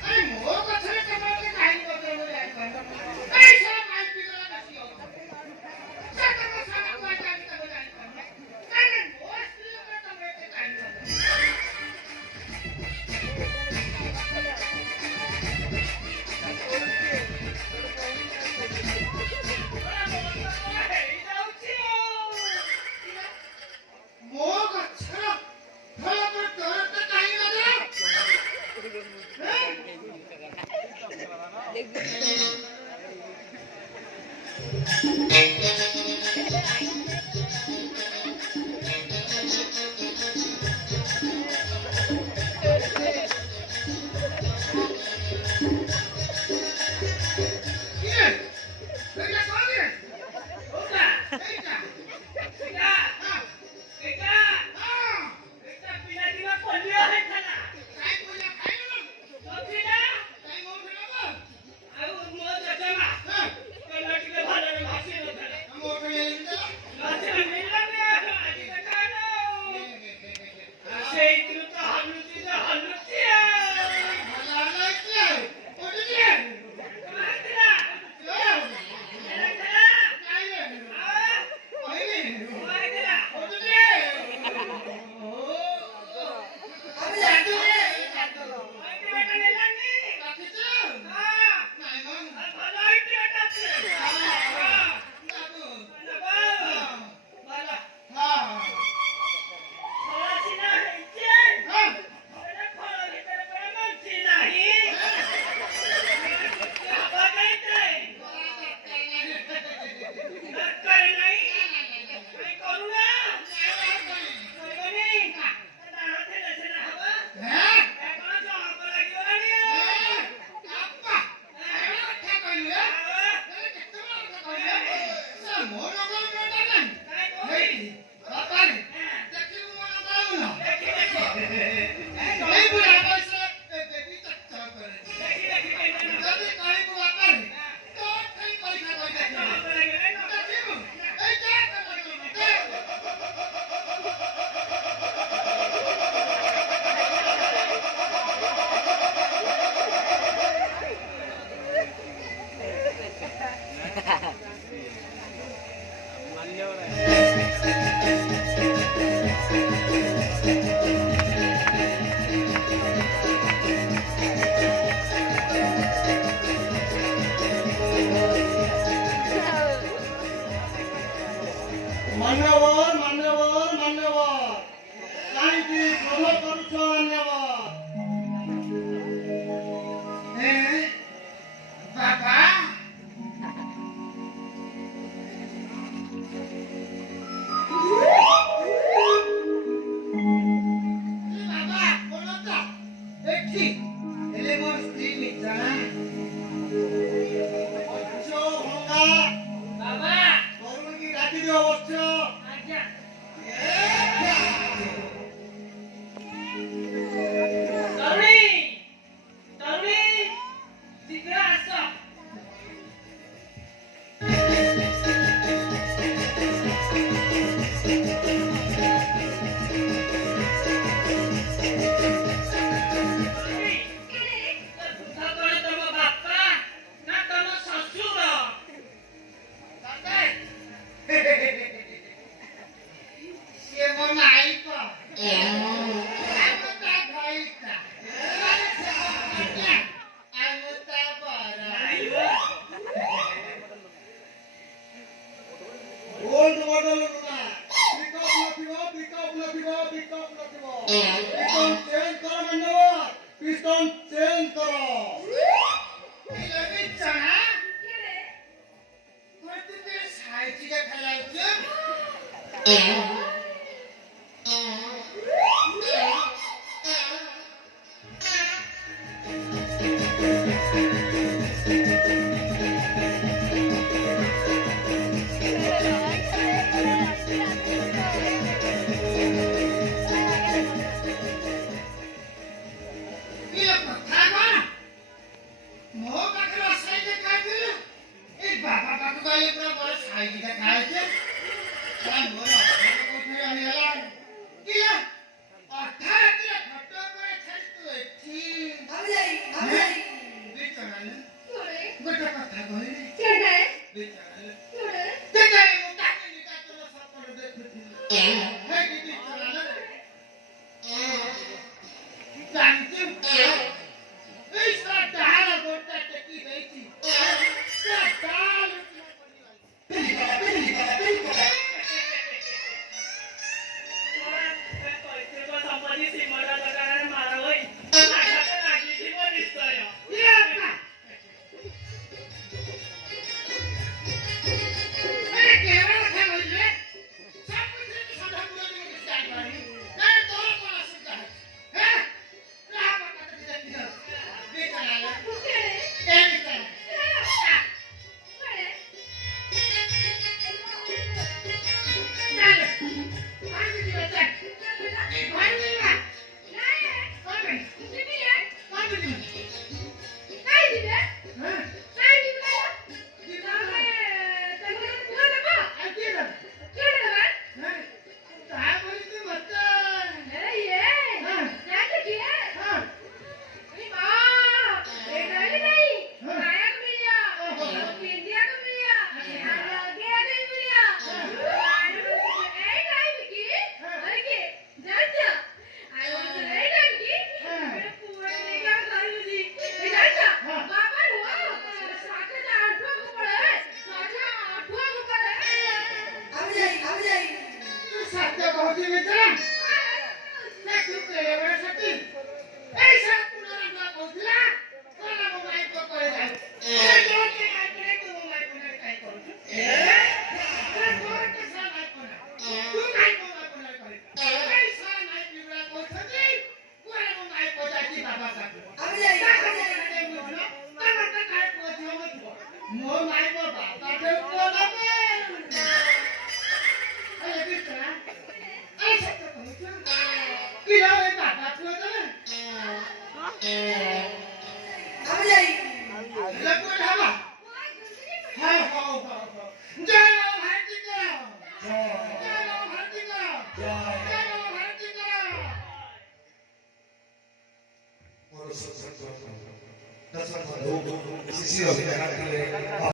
अरे ମୋ କଥାରେ ତମେ ମୋତେ କାହିଁକି ବଦଳଉଛ ଜାଣିପାରୁନ? ଏଇ ସାରା ପାଇପ୍ ପିଲାରା ବେଶୀ ହଉଛନ୍ତି। ସେ ତମ ସ୍ୱାମୀ କୁଆଡ଼େ ଯାଉଛି ତମେ ଜାଣିପାରୁନ? ନାଇଁ ନାଇଁ ମୋ ସ୍ତ୍ରୀ ଉପରେ ତମେ ଏତେ କାହିଁକି ବଦଳଉଛ? ମୋ ଗଛର ଫଳ ଉପରେ ତୋର ଏତେ କାହିଁକି ବଦଳ? मान्यवर मान्यवर मान्यवर काहींची फॉलो करूचो मान्यवर ए बाबा बाबा बोलता देखी एले मोर स्त्री निचाना अच्छो होगा बाबा करुण की राती दियो बच्चो आज्ञा पिस्टन चेंज करो ये बिचारा कोई तुझे साइची का खलाऊच Hey! हो हो हो जय हो भारती करा जय हो भारती करा जय हो भारती करा और सब सब दर्शन को शिशिर होते हैं